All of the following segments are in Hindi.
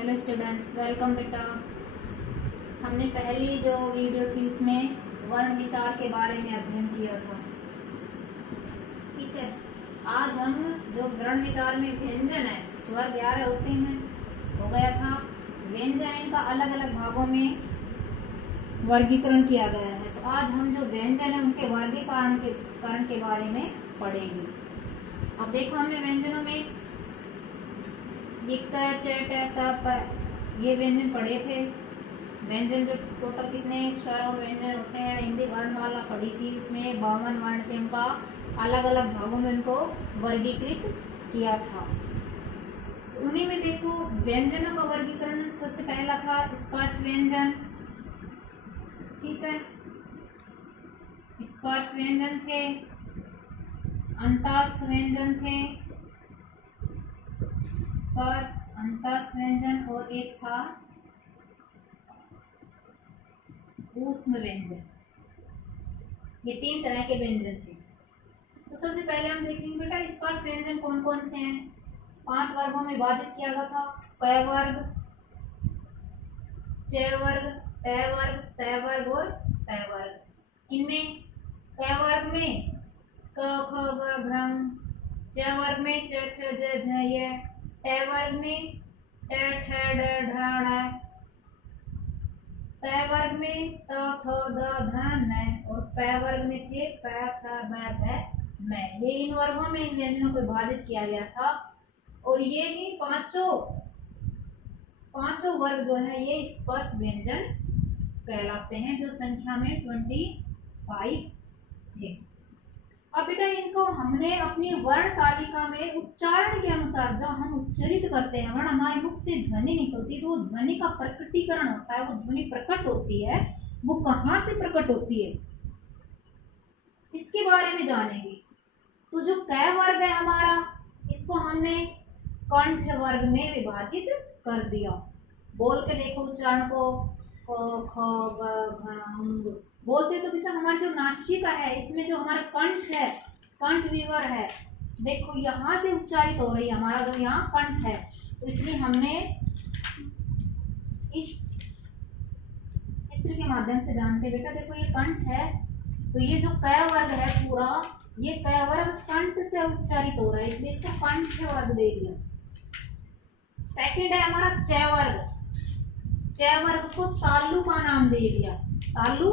हेलो स्टूडेंट्स, वेलकम बेटा। हमने पहली जो वीडियो थी उसमें वर्ण विचार के बारे में अध्ययन किया था। ठीक है, आज हम जो वर्ण विचार में व्यंजन है, स्वर 11 होते हैं, हो गया था। व्यंजन इनका अलग अलग भागों में वर्गीकरण किया गया है। तो आज हम जो व्यंजन है उनके वर्गीकरण के बारे में पढ़ेंगे। अब देखो, हमने व्यंजनों में ये व्यंजन पढ़े थे। व्यंजन जो टोटल कितने स्वर और व्यंजन होते हैं, हिंदी वर्णमाला पढ़ी थी। उसमें 52 वर्ण थे, उनका अलग अलग भागों में उनको वर्गीकृत किया था। उन्हीं में देखो, व्यंजनों का वर्गीकरण सबसे पहला था स्पर्श व्यंजन। ठीक है, स्पर्श व्यंजन थे, अंतस्थ व्यंजन थे, स्पर्श अंतस्थ व्यंजन, और एक था ऊष्म व्यंजन। ये 3 तरह के व्यंजन थे। तो सबसे पहले हम देखेंगे बेटा, स्पर्श व्यंजन कौन कौन से हैं। 5 वर्गों में विभाजित किया गया था। प वर्ग, च वर्ग, ट वर्ग, त वर्ग और प वर्ग। इनमें क वर्ग में क ख ग घ, च वर्ग में च छ ज झ य, ट वर्ग में ट ठ ड ढ ढ, त वर्ग में त थ द ध न, और प वर्ग में थे प फ ब भ म। ये इन वर्गों में इन व्यंजनों को विभाजित किया गया था। और ये ही पांचों वर्ग जो है ये स्पर्श व्यंजन कहलाते हैं, जो संख्या में 25 थे। अब बेटा, इनको हमने अपनी वर्ण तालिका में उच्चारण के अनुसार, जब हम उच्चरित करते हैं, वर्ण हमारे मुख से ध्वनि निकलती है, तो वो ध्वनि का प्रकटीकरण होता है। वो ध्वनि प्रकट होती है, वो कहाँ से प्रकट होती है इसके बारे में जानेंगे। तो जो क वर्ग है हमारा, इसको हमने कंठ वर्ग में विभाजित कर दिया। बोल के देखो उच्चारण को, क ख ग घ बोलते तो बेटा, हमारी जो नासिका है, इसमें जो हमारा कंठ है, कंठ विवर है, देखो यहाँ से उच्चारित हो रही है। हमारा जो यहाँ कंठ है, तो इसलिए हमने इस चित्र के माध्यम से जानते बेटा, देखो ये कंठ है, तो ये जो क वर्ग है पूरा, ये क वर्ग कंठ से उच्चारित हो रहा है, इसलिए इसको कंठ वर्ग दे दिया। सेकंड है हमारा च वर्ग। च वर्ग को तालु का नाम दे दिया। तालु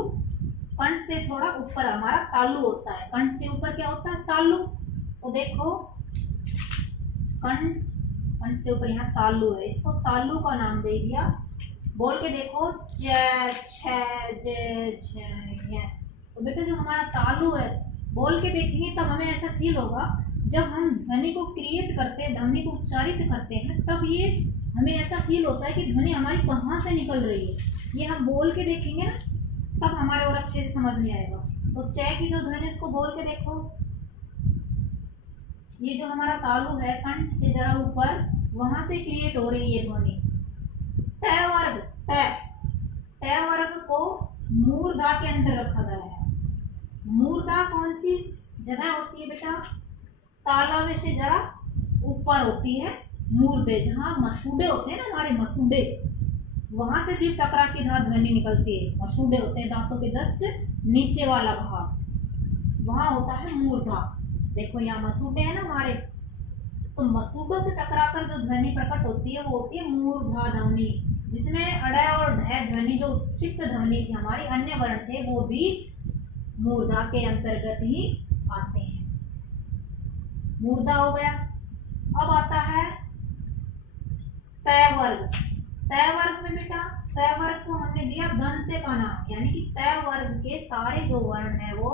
कंठ से थोड़ा ऊपर हमारा तालु होता है। कंठ से ऊपर क्या होता है? तालु। तो देखो, कंठ से ऊपर यहाँ तालु है, इसको तालु का नाम दे दिया। बोल के देखो, ज छ ज झ य। तो बेटा, जो हमारा तालु है, बोल के देखेंगे तब हमें ऐसा फील होगा, जब हम ध्वनि को क्रिएट करते हैं, ध्वनि को उच्चारित करते हैं, तब ये हमें ऐसा फील होता है कि ध्वनि हमारी कहाँ से निकल रही है। ये हम बोल के देखेंगे ना, तब हमारे और अच्छे से समझ में आएगा। तो च की जो ध्वनि, इसको बोल के देखो, ये जो हमारा तालु है, कंठ से जरा ऊपर, वहां से क्रिएट हो रही है ध्वनि। ट वर्ग, ट वर्ग को मूर्धा के अंदर रखा गया है। मूर्धा कौन सी जगह होती है बेटा? तालव्य से जरा ऊपर होती है मूर्धे, जहाँ मसूड़े होते हैं ना, हमारे मसूड़े, वहां से जीभ टकरा के जहाँ ध्वनि निकलती है, मसूड़े होते हैं दांतों के जस्ट नीचे वाला भाग, वहां होता है मूर्धा। देखो यहाँ मसूड़े हैं ना हमारे, तो मसूड़ों से टकराकर जो ध्वनि प्रकट होती है, वो होती है मूर्धा ध्वनि, जिसमें अड़ और ढ ध्वनि, जो क्षिप्त ध्वनि थी हमारी, अन्य वर्ण थे, वो भी मूर्धा के अंतर्गत ही आते हैं। मूर्धा हो गया। अब आता है तय वर्ग। तय वर्ग में बेटा, तय वर्ग को हमने दिया दंत का नाम, यानी कि तय वर्ग के सारे जो वर्ण है वो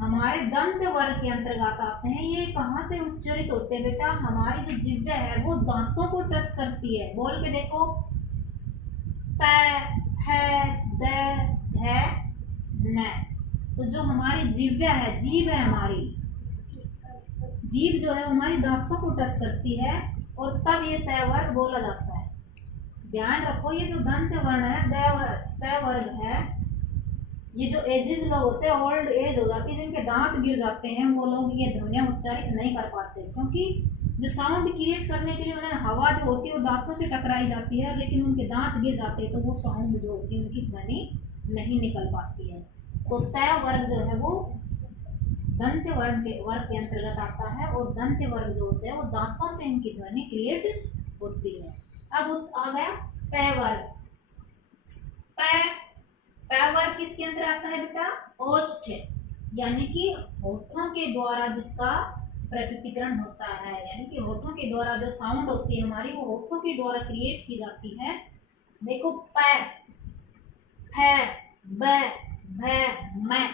हमारे दंत वर्ग के अंतर्गत आते हैं। ये कहाँ से उच्चरित होते हैं बेटा? हमारी जो जिह्वा है वो दांतों को टच करती है। बोल के देखो, त थ द ध न। तो जो हमारी जिह्वा है, जीभ है हमारी, जीभ जो है हमारी दांतों को टच करती है, और तब ये तय वर्ग बोला जाता है। ध्यान रखो, ये जो दंत वर्ण है, तय वर्ग है, ये जो एजेस लोग होते हैं, ओल्ड एज हो जाती है, जिनके दांत गिर जाते हैं, वो लोग ये ध्वनियाँ उच्चारित नहीं कर पाते, क्योंकि जो साउंड क्रिएट करने के लिए उन्हें हवा जो होती है वो दांतों से टकराई जाती है, लेकिन उनके दांत गिर जाते हैं तो वो साउंड जो होती है उनकी ध्वनि नहीं निकल पाती है। तो तय वर्ग जो है वो दंत वर्ग के अंतर्गत आता है, और दंत वर्ग जो होते हैं वो दांतों से इनकी ध्वनि क्रिएट होती है। अब आ गया पै वर्ग। पै वर्ग किसके अंदर आता है बेटा? ओष्ठ, यानी कि होठों के द्वारा जिसका प्रकटीकरण होता है, यानी कि होठों के द्वारा जो साउंड होती है हमारी, वो होठों के द्वारा क्रिएट की जाती है। देखो पै, फै, बै, भै, मै।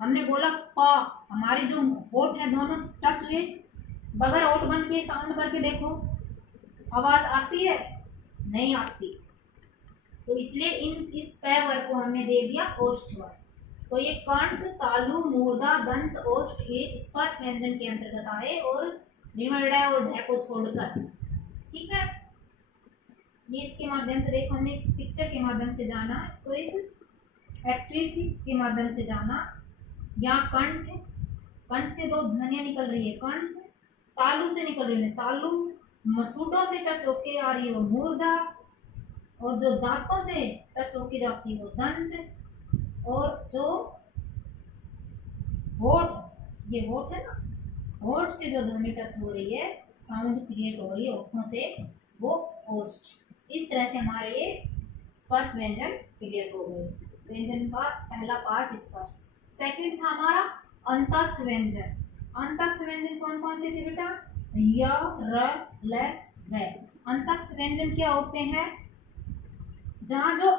हमने बोला प, हमारे जो होठ है दोनों टच हुए, बगैर होठ बन के साउंड करके देखो, आवाज आती है? नहीं आती। तो इसलिए इस पै वर्ग को हमने दे दिया ओष्ठ वर्ग। तो ये कंठ, तालु, मूर्धा, दंत, ओष्ठ ये स्पर्श व्यंजन के अंतर्गत आए, और निमड़ और ढ को छोड़कर। ठीक है, ये इसके माध्यम से देखो, हमने पिक्चर के माध्यम से जाना, इसको एक एक्टिविटी के माध्यम से जाना। यहाँ कंठ, कंठ से दो ध्वनियां निकल रही है, कंठ तालु से निकल रही है, तालु मसूड़ों से टच होके आ रही है वो मूर्धा, और जो दांतों से टच होके जाती है वो दंत, और जो होठ, ये होठ है ना, होठ से जो ध्वनि टच हो रही है, साउंड क्रिएट हो रही है होठों से, वो ओष्ठ। इस तरह से हमारे ये स्पर्श व्यंजन क्लियर हो गए। व्यंजन का पहला पार्ट स्पर्श। सेकंड था हमारा अंतस्थ व्यंजन। अंतस्थ व्यंजन कौन कौन से थे बेटा? य, र, ल, व। अंतस्थ व्यंजन क्या होते हैं? जहाँ जो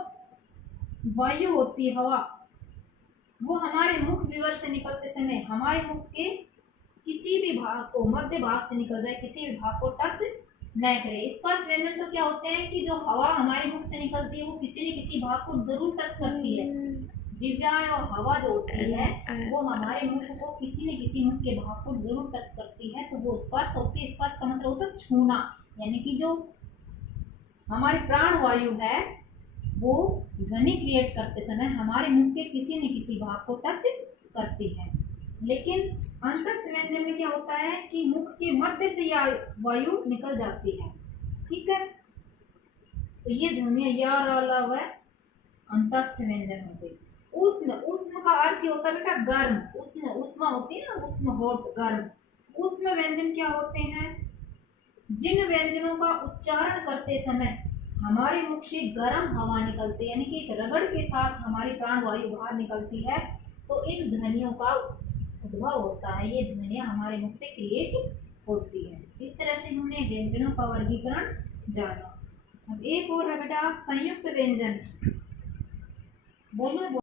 वायु होती है, हवा, वो हमारे मुख विवर से निकलते समय हमारे मुख के किसी भी भाग को, मध्य भाग से निकल जाए, किसी भी भाग को टच न करे। स्पर्श व्यंजन तो क्या होते हैं कि जो हवा हमारे मुख से निकलती है वो किसी न किसी भाग को जरूर टच करती है। जिव्या और हवा जो होती है वो हमारे मुख को किसी न किसी मुख के भाग को जरूर टच करती है, तो वो स्पर्श होती है। स्पर्श का मतलब होता है छूना, यानी कि जो हमारी प्राण वायु है वो ध्वनि क्रिएट करते समय हमारे मुख के किसी न किसी भाग को टच करती है। लेकिन अंतस्थ व्यंजन में क्या होता है कि मुख के मध्य से यह वायु निकल जाती है। ठीक है, तो ये ध्वनि या व अंतस्थ व्यंजन हो गई। उष्म, उष्म का अर्थ होता है बेटा गर्म। उष्म, उष्मा होती है ना, उष्म हॉट, गर्म। उष्म व्यंजन क्या होते हैं? जिन व्यंजनों का उच्चारण करते समय हमारे मुख से गर्म हवा निकलती है, यानी कि एक रगड़ के साथ हमारी प्राण वायु बाहर निकलती है, तो इन ध्वनियों का उद्भव होता है। ये ध्वनियाँ हमारे मुख से क्रिएट होती है। इस तरह से हमने व्यंजनों का वर्गीकरण जाना। अब एक और है बेटा संयुक्त व्यंजन। बोलो।